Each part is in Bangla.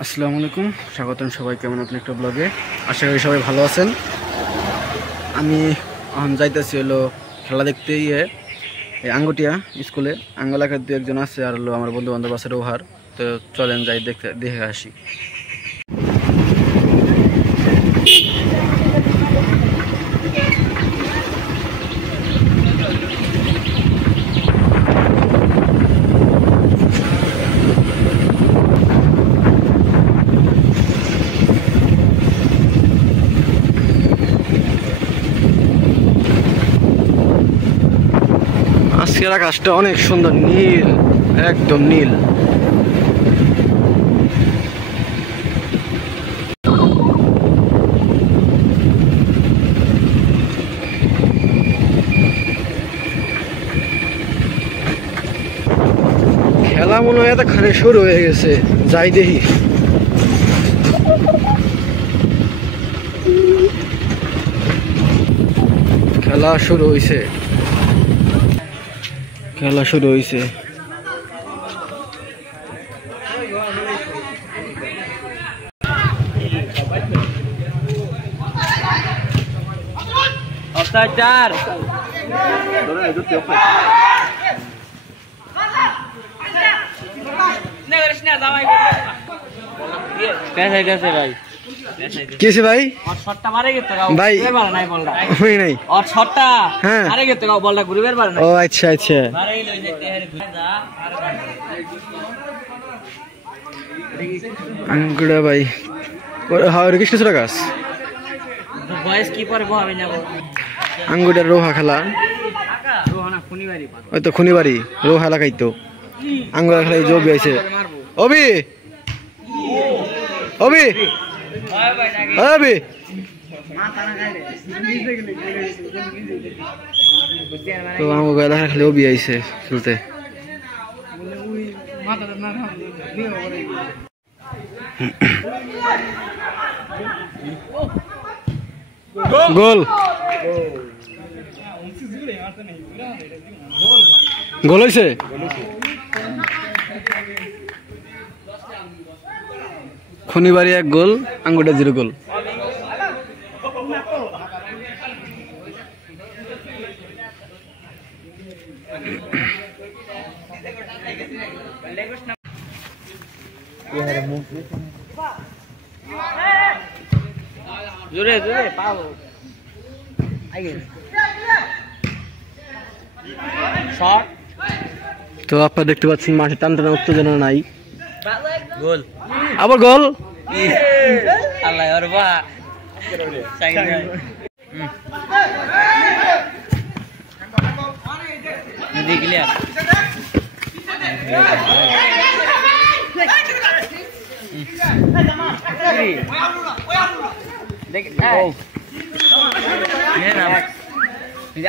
আসসালামু আলাইকুম, স্বাগতম সবাইকে আমার নতুন একটা ব্লগে। আশা করি সবাই ভালো আছেন। আমি এখন যাইতেছি হলো খেলা দেখতে এই আঙ্গুটিয়া স্কুলে। আঙ্গ এলাকার দু একজন আছে আর হলো আমার বন্ধু বান্ধব আছে রোহার। তো চলেন যাই দেখে আসি। আজকের আকাশটা অনেক সুন্দর, নীল, একদম নীল। খেলা মনে হয় এতখানে শুরু হয়ে গেছে, যাই দেখি। খেলা শুরু হয়েছে। कैसे भाई और शॉटটা মারে গেছে গাও भाई ঘুরে মারে নাই বলটা हुई नहीं और শটটা হ্যাঁ মারে গেছে গাও বলটা ঘুরে বের মারে নাই ও আচ্ছা আচ্ছা মারে লই যেতে হেরে ঘুরে যা আর अंगड़ा भाई हाँ कृष्ण सुरागास বয়স কি পরে বহাবে যাব अंगुड़ा रोहा खेला রোহানা খুনিবাড়ি ওই তো খুনিবাড়ি রোহা লাগাই তো আঙ্গুড়া খেলা जो भी आइছে ओबी ओबी ভাই ভাই নাকি ओबी মাথা না খাইলে तो हमको गला खेले ओबी आइছে খেলতে মাথা না নিও করে गोल गोल হইছে খুনিবাড়ি 1 গোল আঙ্গুটা 0 গোল জোরে জোরে পাও আগে শট তো আপনারা দেখতে পাচ্ছেন মাঠে টানটানা উত্তেজনা নাই গোল আবার গোল আল্লাহ ওর বা সাইড দেখ ক্লিয়ার দেখ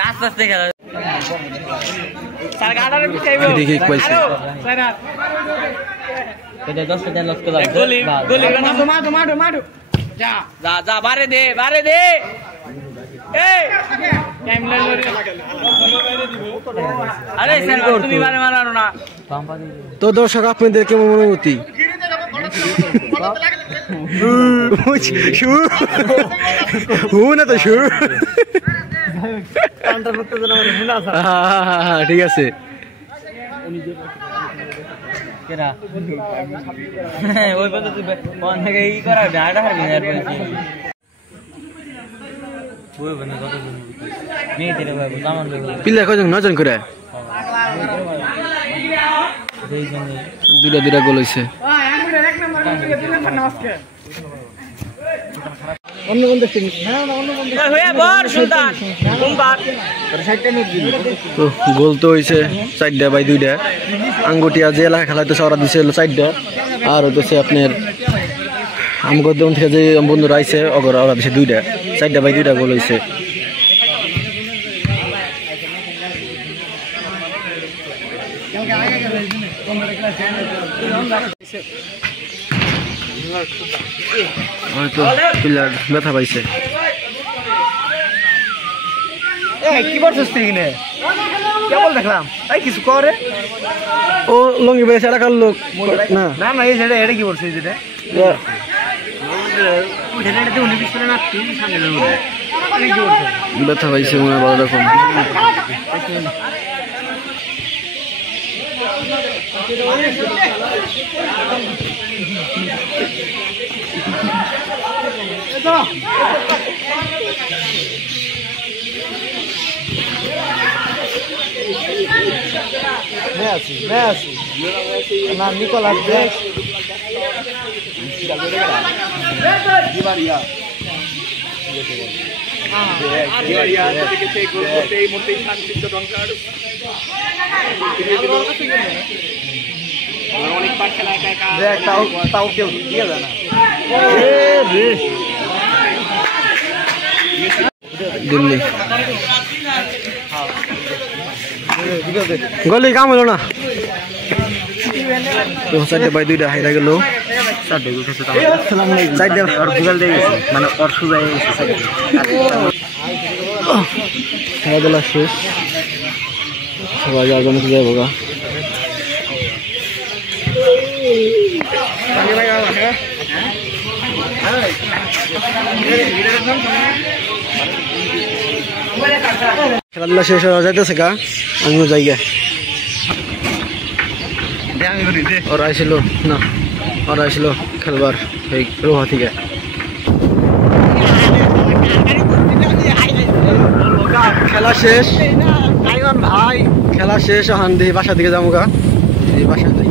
আস্তে আস্তে খেলা দেখি কইছে এটা 10 টাকা লক্ষ লাগবে গোলি গোলি মারো যা যা যা বারে দে এই টাইম লাইন লরি আরে স্যার তুমি বারে মারো না তো দর্শক আপনাদের কেমন অনুভূতি না তো ঠিক আছে কেরা ওই পদ্ধতি কোন থেকে ই করা ডাটা হারবি আর বলছি ওই বনে কত জন নেই তেরে ভাই সামান লই পিলা কয়জন 9 জন করে দুইটা গোল হইছে অন্য কোন দেশ হইয়া বড় সুলতান কুম্বার তো গোল তো হইছে 4টা বাই 2টা আঙ্গুটিয়া যে এলাকা খেলাইতেছে ওরা দিছে 4টা আর হইতেছে আপনার আমগো দম থেকে যে বন্ধুরা আইছে ওরা দিছে 2টা 4টা বাই 2টা গোল হইছে হয়তো প্লেয়ার ব্যথা পাইছে কি করছিস তুই এখানে কেবল দেখলাম এই কিছু করে ও লঙ্গি বেশ এলাকার লোক না না না এই যেটা এটা কি করছিস যেটা ব্যথা পাইছে মনে হয় বড় রকম। Nicolas Beck. দিল্লি গলি কাম হলো না তো সাইডে বাই দুইটা হাইরা গেল Sade uthese ta. সাইডে Or Google de gese. Mane or sujai gese. খেলাধুলা শেষ সবাই যার জন্য যাবো গা খেলাধুলা শেষ হয়ে যাইতেছে গা আমিও যাই গে ওরা আইছিল না ওরা আইছিল খেলবার এই রোহা থেকে খেলা শেষ ভাই খেলা শেষ এখন দিয়ে বাসা দিকে যাবো গা এই বাসা যাই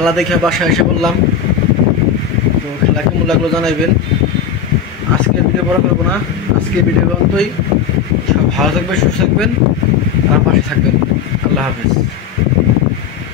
খেলা দেখে বাসায় এসে বললাম তো খেলা কেমন লাগলো জানাইবেন আজকে ভিডিও বড় করবো না আজকে ভিডিও পর্যন্তই সব ভালো থাকবেন সুস্থ থাকবেন আর পাশে থাকবেন আল্লাহ হাফেজ